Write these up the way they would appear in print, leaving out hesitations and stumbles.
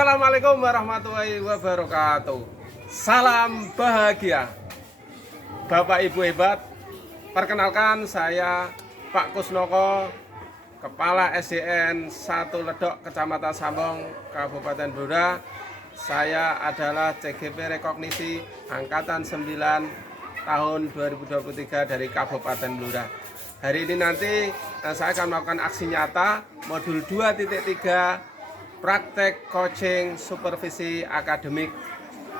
Assalamualaikum warahmatullahi wabarakatuh. Salam bahagia Bapak Ibu hebat. Perkenalkan, saya Pak Kusnoko, Kepala SDN 1 Ledok, Kecamatan Sambong, Kabupaten Blora. Saya adalah CGP Rekognisi Angkatan 9 tahun 2023 dari Kabupaten Blora. Hari ini nanti saya akan melakukan aksi nyata modul 2.3 praktek coaching supervisi akademik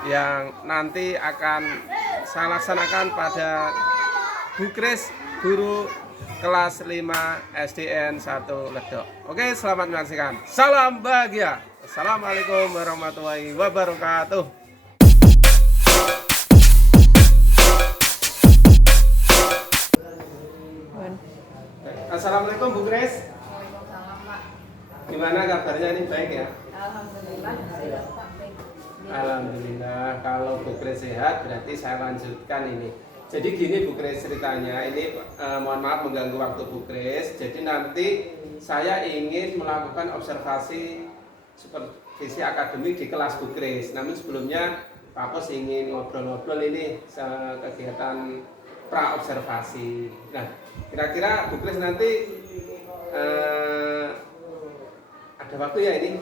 yang nanti akan saya laksanakan pada Bukres Guru kelas 5 SDN 1 Ledok. Oke, selamat menyaksikan. Salam bahagia. Assalamualaikum warahmatullahi wabarakatuh. Assalamualaikum Bu Grace. Waalaikumsalam, Pak. Gimana kabarnya, ini baik ya? Alhamdulillah, sehat, Pak. Baik. Alhamdulillah. Kalau Bu Grace sehat berarti saya lanjutkan ini. Jadi gini Bu Grace ceritanya, ini mohon maaf mengganggu waktu Bu Grace. Jadi nanti saya ingin melakukan observasi supervisi akademik di kelas Bu Grace. Namun sebelumnya Pak Kos ingin ngobrol-ngobrol ini kegiatan pra observasi. Nah, kira-kira Bu Grace nanti ada waktu ya ini?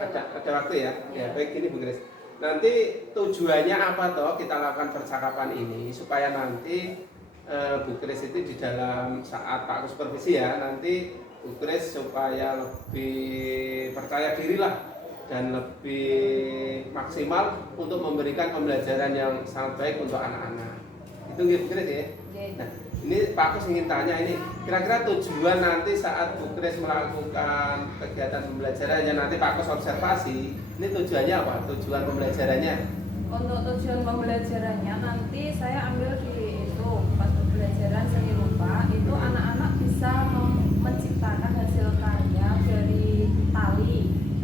Ada waktu ya? Ya baik, gini Bu Grace. Nanti tujuannya apa toh kita lakukan percakapan ini supaya nanti Bu Grace itu di dalam saat Pak supervisi ya, nanti Bu Grace supaya lebih percaya diri lah dan lebih maksimal untuk memberikan pembelajaran yang sangat baik untuk anak-anak. Itu Bu Grace ya? Nah, ini Pak Kus ingin tanya ini, kira-kira tujuan nanti saat Bu Grace melakukan kegiatan pembelajarannya, nanti Pak Kus observasi, ini tujuannya apa? Tujuan pembelajarannya? Untuk tujuan pembelajarannya nanti saya ambil di itu pas pembelajaran seni rupa itu anak-anak bisa menciptakan hasil karya dari tali.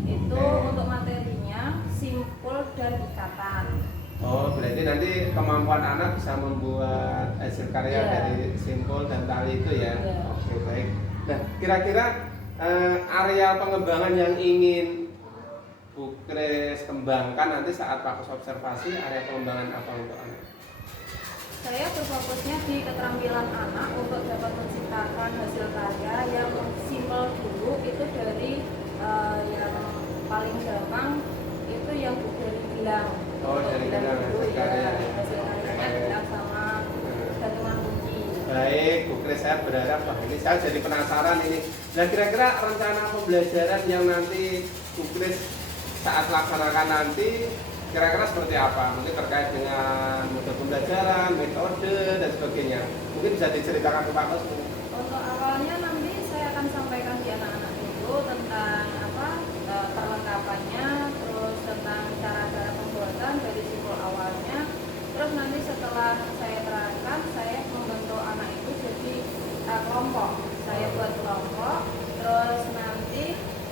Itu untuk materinya simpul dan ikatan. Oh, berarti nanti kemampuan anak bisa membuat hasil karya dari simpul dan tali itu ya? Oke, baik. Nah, kira-kira area pengembangan yang ingin Bu Grace kembangkan nanti saat Pak Kus observasi, area pengembangan apa untuk anak? Saya berfokusnya di keterampilan anak untuk dapat menciptakan hasil karya yang simpel dulu, itu dari yang paling gampang itu yang Bu Grace bilang. Oh, dari bilang hasil karya. Hasil karyanya bilang sama gantungan kunci. Baik, Bu Grace, saya berharap wah ini saya jadi penasaran ini. Nah, kira-kira rencana pembelajaran yang nanti Bu Grace saat laksanakan nanti kira-kira seperti apa? Mungkin terkait dengan metode pembelajaran, metode dan sebagainya. Mungkin bisa diceritakan ke Pak Kos. Untuk awalnya nanti saya akan sampaikan di anak-anak dulu tentang perlengkapannya, terus tentang cara-cara pembuatan dari simpul awalnya. Terus nanti setelah saya terangkan, saya membentuk anak itu jadi kelompok. Saya buat kelompok, terus nanti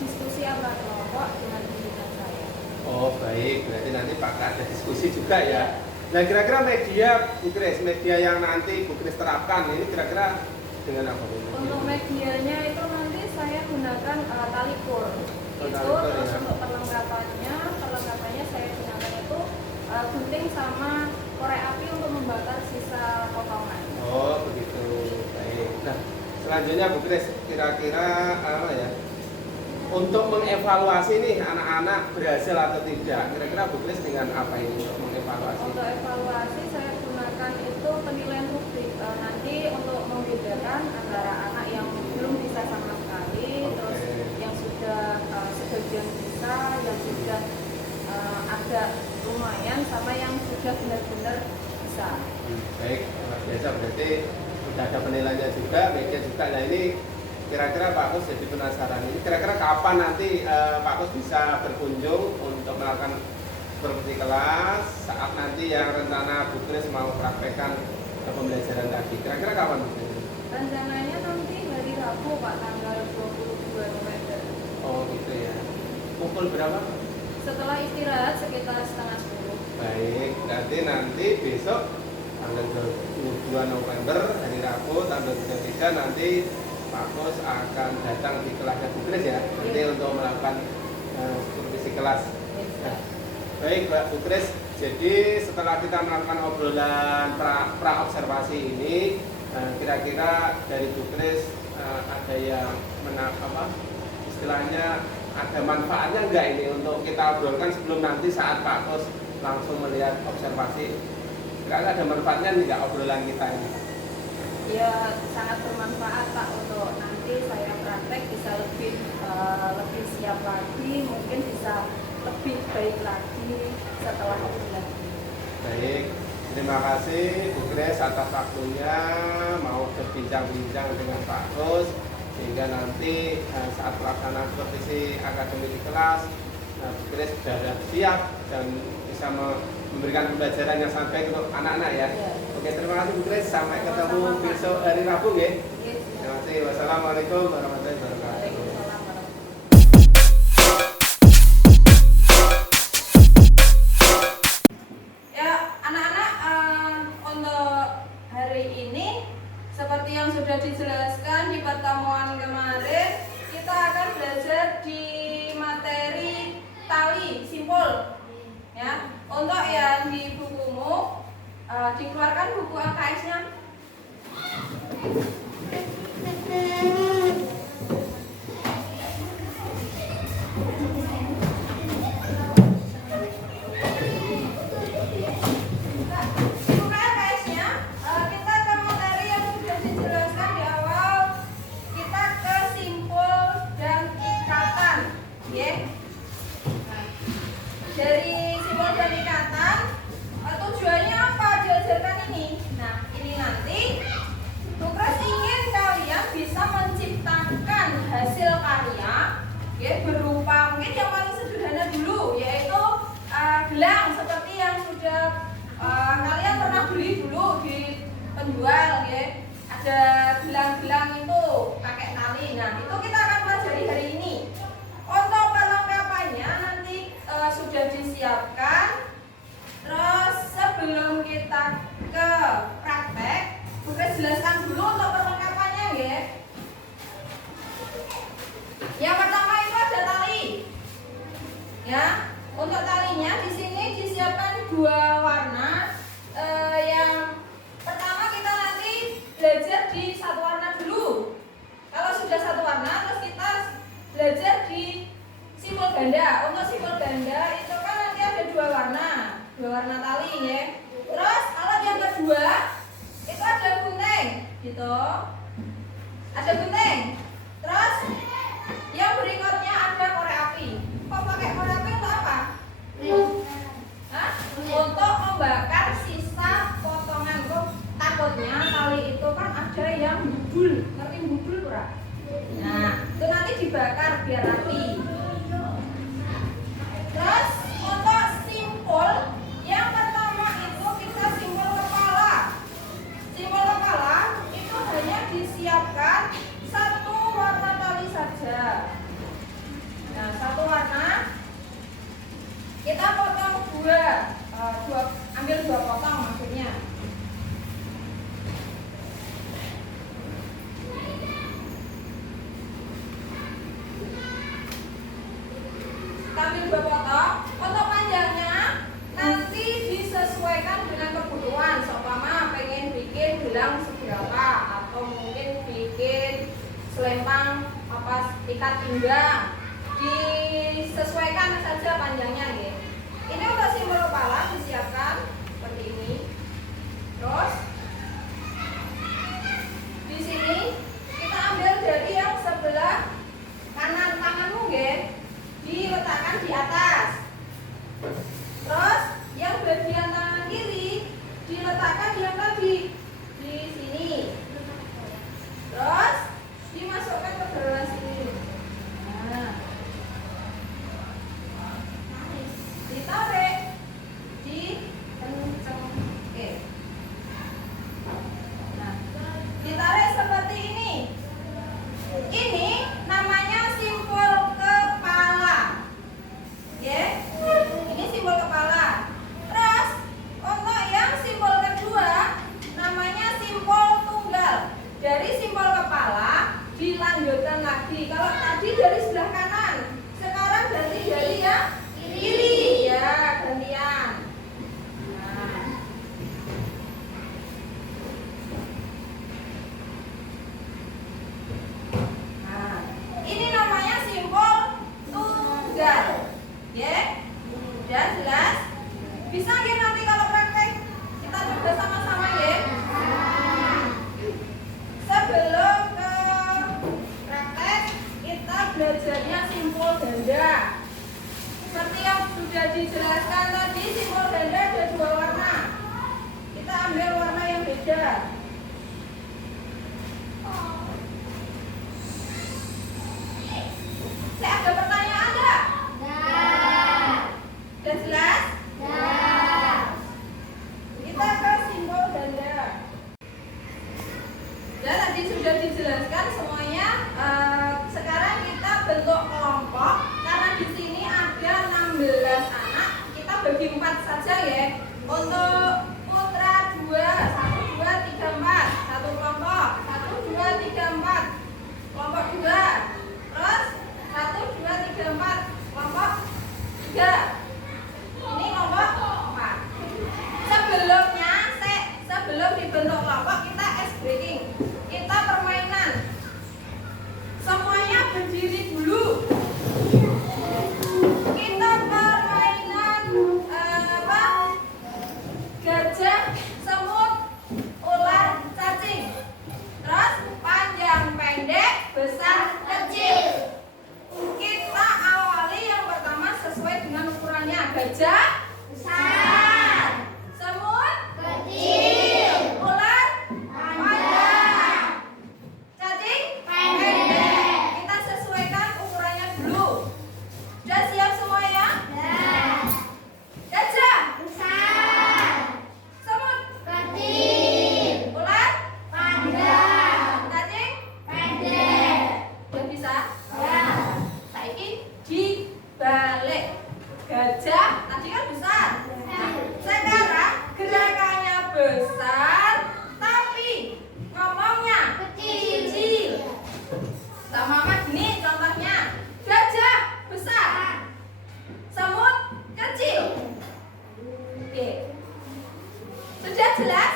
diskusi antar kelompok dengan pimpinan saya. Oh, baik. Berarti nanti Pak ada diskusi juga ya. Nah, kira-kira media Bu Grace, media yang nanti Bu Grace terapkan ini kira-kira dengan apa Bu? Untuk medianya itu nanti saya gunakan tali kur. Itu terus untuk perlengkapannya saya gunakan itu gunting sama korek api untuk membakar sisa potongan. Oh, begitu. Baik. Nah, selanjutnya Bu Grace, kira-kira apa ya? Untuk mengevaluasi nih anak-anak berhasil atau tidak, kira-kira Bu Grace dengan apa ini untuk mengevaluasi? Untuk evaluasi saya gunakan itu penilaian rubrik. Nanti untuk membedakan antara anak yang belum bisa sama sekali, terus yang sudah sebagian bisa, yang sudah agak lumayan, sama yang sudah benar-benar bisa. Baik, luar biasa. Berarti sudah ada penilaiannya juga, media juga. Nah, ini kira-kira Pak Kus jadi penasaran. Ini kira-kira kapan nanti Pak Kus bisa berkunjung untuk melakukan supervisi kelas saat nanti yang rencana Bu Grace mau praktekkan pembelajaran tadi. Kira-kira kapan Bu Grace? Rencananya nanti hari Rabu Pak, tanggal 22 November. Oh gitu ya. Pukul berapa? Setelah istirahat sekitar setengah 10. Baik, berarti nanti besok tanggal 22 November hari Rabu tanggal 23 nanti Pak Kos akan datang di kelasnya Bu Grace ya, nanti untuk melakukan supervisi kelas. Nah, baik Mbak Bu Kris, jadi setelah kita melakukan obrolan pra observasi ini, kira-kira dari Bu Kris ada yang istilahnya ada manfaatnya enggak ini untuk kita obrolkan sebelum nanti saat Pak Kus langsung melihat observasi? Kira-kira ada manfaatnya enggak obrolan kita ini? Ya sangat bermanfaat Pak, untuk nanti saya praktek bisa lebih siap lagi, mungkin bisa lebih baik lagi setelah obrolan. Baik, terima kasih Bu Kris atas waktunya mau berbincang-bincang dengan Pak Kus, sehingga nanti saat pelaksanaan supervisi akademik di kelas, Bu Kris sudah siap dan bisa memberikan pembelajaran yang sangat baik untuk anak-anak ya. Oke, terima kasih Bu Kris, sampai ketemu besok hari Rabu ya. Terima kasih. Wassalamualaikum warahmatullahi wabarakatuh. Seperti yang sudah dijelaskan di pertemuan kemarin, kita akan belajar di materi tali simpul. Ya, untuk yang di bukumu dikeluarkan buku AKS-nya. Dari simbol dan ikatan, tujuannya apa diajarkan ini? Nah, ini nanti Tukras ingin kalian bisa menciptakan hasil karya ya, berupa mungkin yang paling sederhana dulu, yaitu gelang seperti yang sudah kalian pernah beli dulu di penjual ya. Ada gelang-gelang itu pakai tali. Nah, itu kita akan pelajari hari ini. Untuk perlengkapannya nanti sudah disiapkan. Terus sebelum kita ke praktek, Bukres jelaskan dulu untuk perlengkapannya ya. Yang pertama itu ada tali. Ya, untuk talinya di sini disiapkan dua warna. Yang pertama kita nanti belajar di satu warna dulu. Kalau sudah satu warna, terus kita belajar di simbol ganda. Untuk simbol ganda itu kan nanti ada dua warna tali ya. Terus alat yang kedua itu ada gunting, gitu. Ada gunting. Terus yang berikutnya ada korek api. Kok pakai korek api untuk apa? Untuk membakar sisa potongan. Kok takutnya tali itu kan ada yang bubul. Ngerti bubul kurang? Nah, itu nanti dibakar biar rapi. Terus untuk simpul yang pertama itu kita simpul kepala. Simpul kepala itu hanya disiapkan satu warna tali saja. Nah, satu warna kita potong ambil dua potong maksudnya. Ambil dua potong. Untuk panjangnya nanti disesuaikan dengan kebutuhan. Seumpama pengen bikin gelang seberapa, atau mungkin bikin selempang ikat pinggang, disesuaikan saja panjangnya ya. Ini untuk simbol kepala disiapkan seperti ini. Terus di sini kita ambil dari yang sebelah kanan tanganmu ya, diletakkan di atas. Terus yang bagian tangan kiri diletakkan yang tadi di sini. Terus dimasukkan ke dalam sini. Nah, Ya, jelas? Bisa nggih nanti kalau praktek? Kita coba sama-sama ya. Sebelum ke praktek, kita belajarnya simpul ganda. Seperti yang sudah dijelaskan tadi, simpul ganda ada 2 warna. Kita ambil warna yang beda. Saya ada pertanyaan enggak? Sudah jelas? Kita ke simpul ganda. Dan tadi sudah dijelaskan semuanya. Sekarang kita bentuk kelompok karena di sini ada 16 anak. Kita bagi 4 saja ya. Untuk putra 2, 1, 2, 3, 4. Satu kelompok. 1, 2, 3, 4. Kelompok 2. Terus 1, 2, 3, 4. Kelompok 3. Ini kelompok 4. Sebelum dibentuk kelompok kita ice breaking. Kita permainan. Semuanya berdiri dulu. Kita permainan gajah, semut, ular, cacing. Terus panjang pendek, besar kecil. Kita awali yang pertama sesuai dengan ukurannya. Gajah besar, semut kecil, ular panjang, cacing pendek. Kita sesuaikan ukurannya dulu. Sudah siap semuanya? Gajah besar, semut kecil, ular panjang, cacing pendek. Sudah bisa? Saiki dibalik. Gajah tadi kan besar. Sekarang gerakannya besar, tapi ngomongnya kecil. Sama gini contohnya. Gajah besar, semut kecil. Oke. Sudah jelas?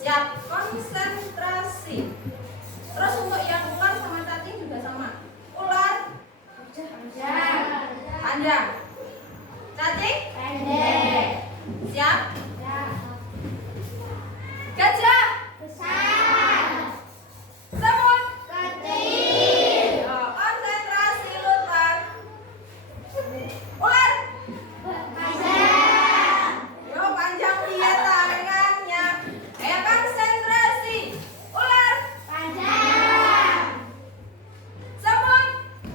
Siap, konsentrasi. Terus untuk yang ular sama cacing juga sama. Ular panjang, cacing pendek. Siap? Gajah besar, semut kecil. Konsentrasi Lutfan. Ular panjang. Yo panjang lihat tangannya. Ayo konsentrasi. Ular panjang, semut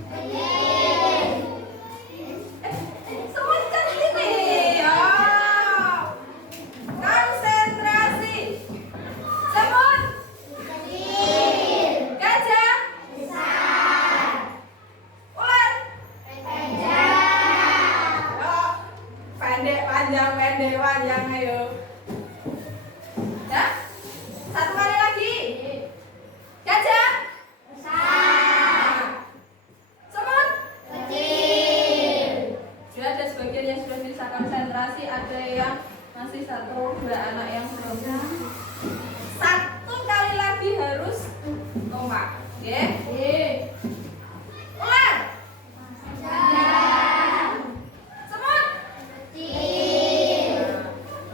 kecil. Semut kecil nih. Konsentrasi. Semut kecil. Gajah besar. Ular panjang. Pendek panjang pendek panjang ayo. Ya? Satu kali lagi. Gajah besar, semut kecil. Sudah ada sebagian yang sudah bisa konsentrasi, ada yang masih 1, 2 anak yang belum. Satu kali lagi harus kompak. Ya? Ular panjang, semut kecil.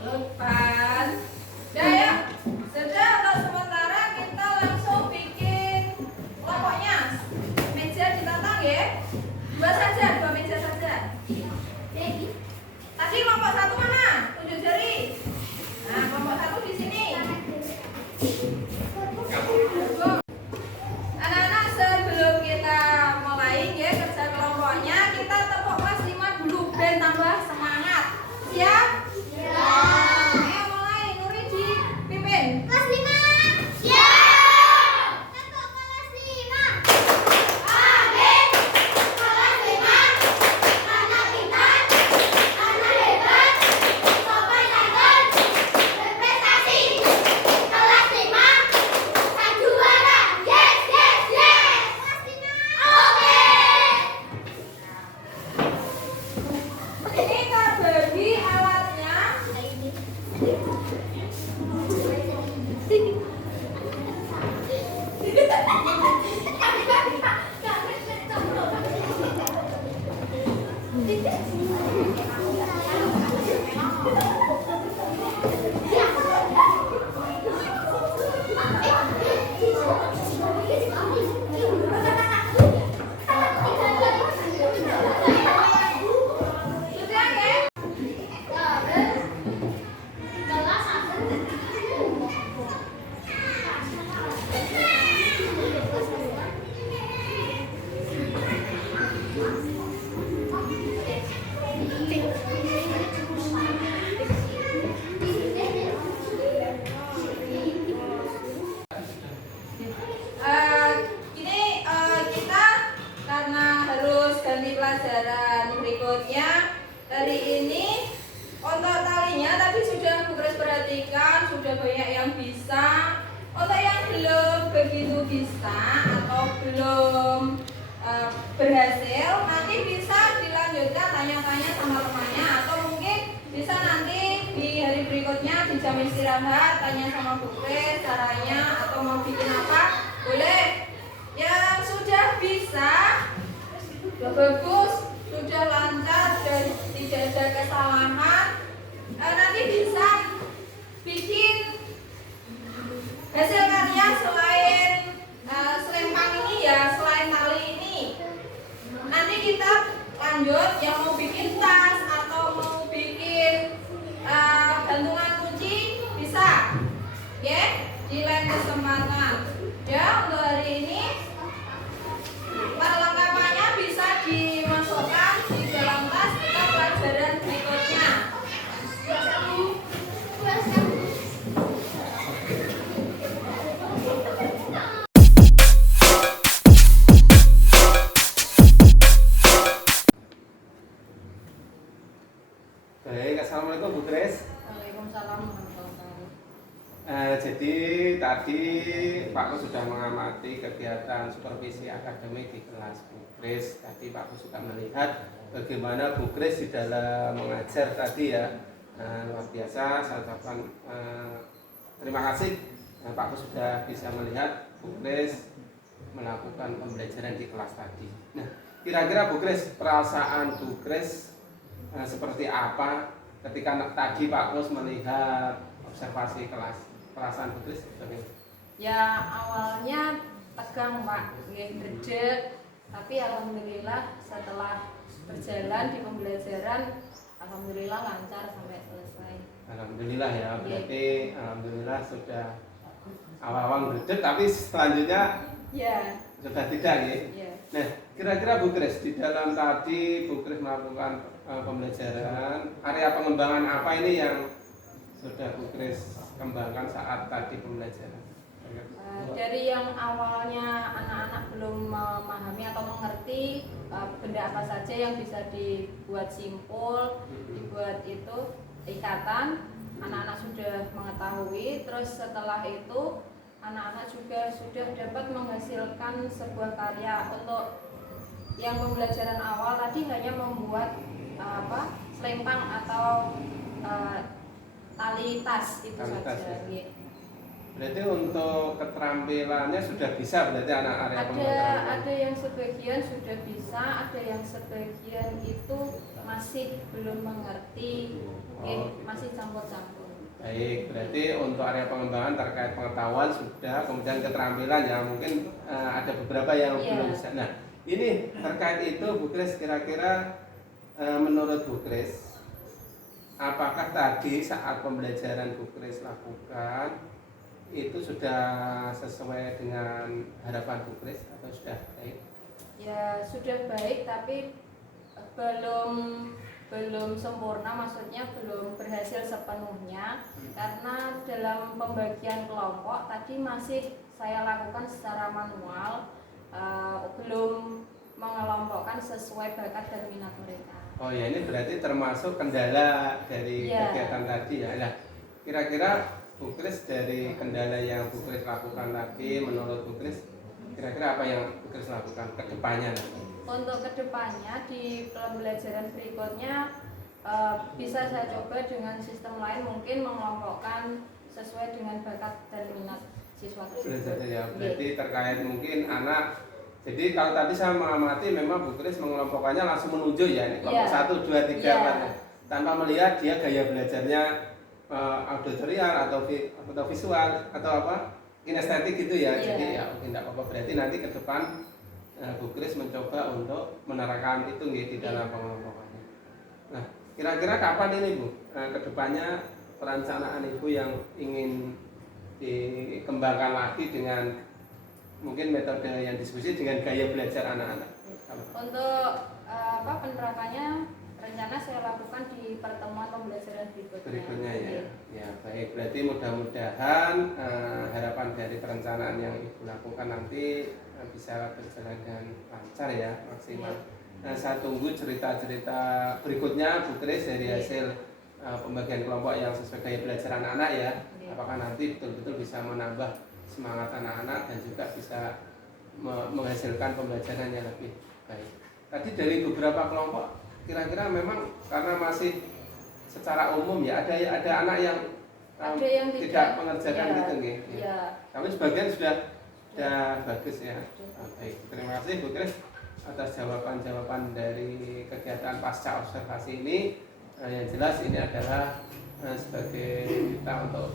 Lutfan. Udah ya? Sudah, untuk sementara kita langsung bikin kelompoknya. Meja ditantang ya. 2 saja, 2 meja saja. Tadi kelompok 1 mana? Tunjuk jari. Nah, kelompok 1 di sini. Anak-anak, sebelum kita mulai ya kerja kelompoknya, kita tepuk kelas 5 dulu ben tambah semangat. Siap? Ayo mulai, Nuri dipimpin. Kelas 5. Siap. Tepuk kelas 5. Amin. Kelas 5. Anak pintar, anak hebat, sopan santun, berprestasi. Kelas 5. Saya juara. Yes, yes, yes. Kelas 5. Oke. Kita karena harus ganti pelajaran berikutnya. Hari ini untuk talinya tadi sudah Bu Grace perhatikan, sudah banyak yang bisa. Untuk yang belum begitu bisa atau belum berhasil, nanti bisa dilanjutkan tanya-tanya sama temannya, atau mungkin bisa nanti di hari berikutnya di jam istirahat tanya sama Bu Grace caranya, atau mau bikin apa boleh. Yang sudah bisa, sudah bagus, sudah lancar, sudah tidak ada kesalahan, nanti bisa bikin hasil karya selain selempang ini ya, selain tali ini. Nanti kita lanjut yang mau bikin tas atau mau bikin gantungan kunci bisa, ya, di lain kesempatan. Ya, untuk hari ini perlengkapannya bisa dimasukkan di dalam tas kita pelajaran berikutnya. Baik, assalamualaikum Bu Grace. Waalaikumsalam warahmatullahi wabarakatuh. Jadi tadi Pak Kus sudah mengamati kegiatan supervisi akademik di kelas Bu Grace. Tadi Pak Kus sudah melihat bagaimana Bu Grace di dalam mengajar tadi ya. Luar biasa, saya ucapkan terima kasih. Pak Kus sudah bisa melihat Bu Grace melakukan pembelajaran di kelas tadi. Nah, kira-kira Bu Grace, perasaan Bu Grace seperti apa ketika tadi Pak Kus melihat observasi kelas? Perasaan Bu Grace bagaimana? Ya, awalnya tegang Pak, gede, tapi alhamdulillah setelah berjalan di pembelajaran, alhamdulillah lancar sampai selesai. Alhamdulillah ya, berarti alhamdulillah sudah awal-awal gede, tapi selanjutnya Ya, sudah tidak ya. ya. Nah, kira-kira Bu Grace di dalam tadi Bu Grace melakukan pembelajaran, area pengembangan apa ini yang sudah Bu Grace kembangkan saat tadi pembelajaran? Dari yang awalnya anak-anak belum memahami atau mengerti benda apa saja yang bisa dibuat simpul, dibuat itu ikatan, anak-anak sudah mengetahui. Terus setelah itu anak-anak juga sudah dapat menghasilkan sebuah karya. Untuk yang pembelajaran awal tadi hanya membuat selempang atau tali tas itu Tali tas, saja. ya. Berarti untuk keterampilannya sudah bisa, berarti anak area pengembangan. Ada yang sebagian sudah bisa, ada yang sebagian itu masih belum mengerti, masih campur-campur. Baik, berarti untuk area pengembangan terkait pengetahuan sudah, kemudian keterampilan ya mungkin ada beberapa yang belum bisa. Nah, ini terkait itu Bu Grace, kira-kira menurut Bu Grace, apakah tadi saat pembelajaran Bu Grace lakukan itu sudah sesuai dengan harapan Bu Grace atau sudah baik? Ya, sudah baik, tapi belum sempurna, maksudnya belum berhasil sepenuhnya, karena dalam pembagian kelompok tadi masih saya lakukan secara manual, belum mengelompokkan sesuai bakat dan minat mereka. Oh ya, ini berarti termasuk kendala dari kegiatan tadi ya. Nah, kira-kira Bu Grace dari kendala yang Bu Grace lakukan tadi, menurut Bu Grace, kira-kira apa yang Bu Grace lakukan ke depannya nanti? Untuk kedepannya di pembelajaran berikutnya bisa saya coba dengan sistem lain, mungkin mengelompokkan sesuai dengan bakat dan minat siswa tersebut. Ya, berarti terkait mungkin anak Jadi kalau tadi saya mengamati memang Bu Kris mengelompokkannya langsung menunjuk ya, ini kelompok Iya. 1, 2, 3, Iya. 4 ya. Tanpa melihat dia gaya belajarnya auditorial atau visual atau apa kinestetik gitu ya. Iya. Jadi ya mungkin tidak apa-apa, berarti nanti ke depan Bu Kris mencoba untuk menerapkan itu nggih di dalam pengelompokannya. Nah, kira-kira kapan ini Bu ke depannya perencanaan Ibu yang ingin dikembangkan lagi dengan mungkin metode yang diskusi dengan gaya belajar anak-anak? Untuk penerapannya rencana saya lakukan di pertemuan pembelajaran Berikutnya ya. Ya baik, berarti mudah-mudahan harapan dari perencanaan yang Ibu lakukan nanti bisa berjalan dengan lancar ya, maksimal. Nah, saya tunggu cerita-cerita berikutnya Bu Kris dari hasil pembagian kelompok yang sesuai gaya belajar anak-anak ya. Apakah nanti betul-betul bisa menambah semangat anak-anak dan juga bisa menghasilkan pembelajaran yang lebih baik. Tadi dari beberapa kelompok kira-kira memang karena masih secara umum ya ada anak yang, ada yang tidak mengerjakan ya, gitu nggih. ya. Tapi sebagian sudah bagus ya. Baik, terima kasih Bu Kris atas jawaban-jawaban dari kegiatan pasca observasi ini. Yang jelas ini adalah sebagai kita untuk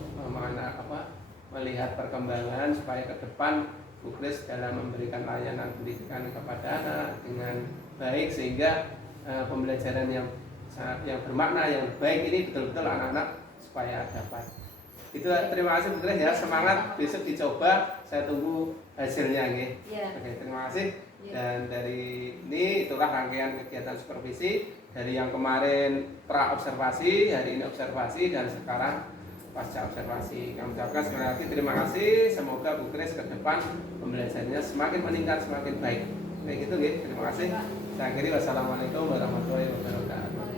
melihat perkembangan supaya ke depan Bu Kris dalam memberikan layanan pendidikan kepada anak dengan baik sehingga pembelajaran yang bermakna yang baik ini betul-betul anak-anak supaya dapat. Itu terima kasih Bu Kris ya, semangat besok dicoba, saya tunggu hasilnya nggih. Ya. Oke, terima kasih. Ya. Dan dari ini itulah rangkaian kegiatan supervisi dari yang kemarin pra observasi, hari ini observasi dan sekarang pasca observasi. Kami ucapkan sekali lagi terima kasih. Semoga Bu Kris ke depan pembelajarannya semakin meningkat, semakin baik. Baik itu nggih, terima kasih. Saya akhiri wassalamualaikum warahmatullahi wabarakatuh.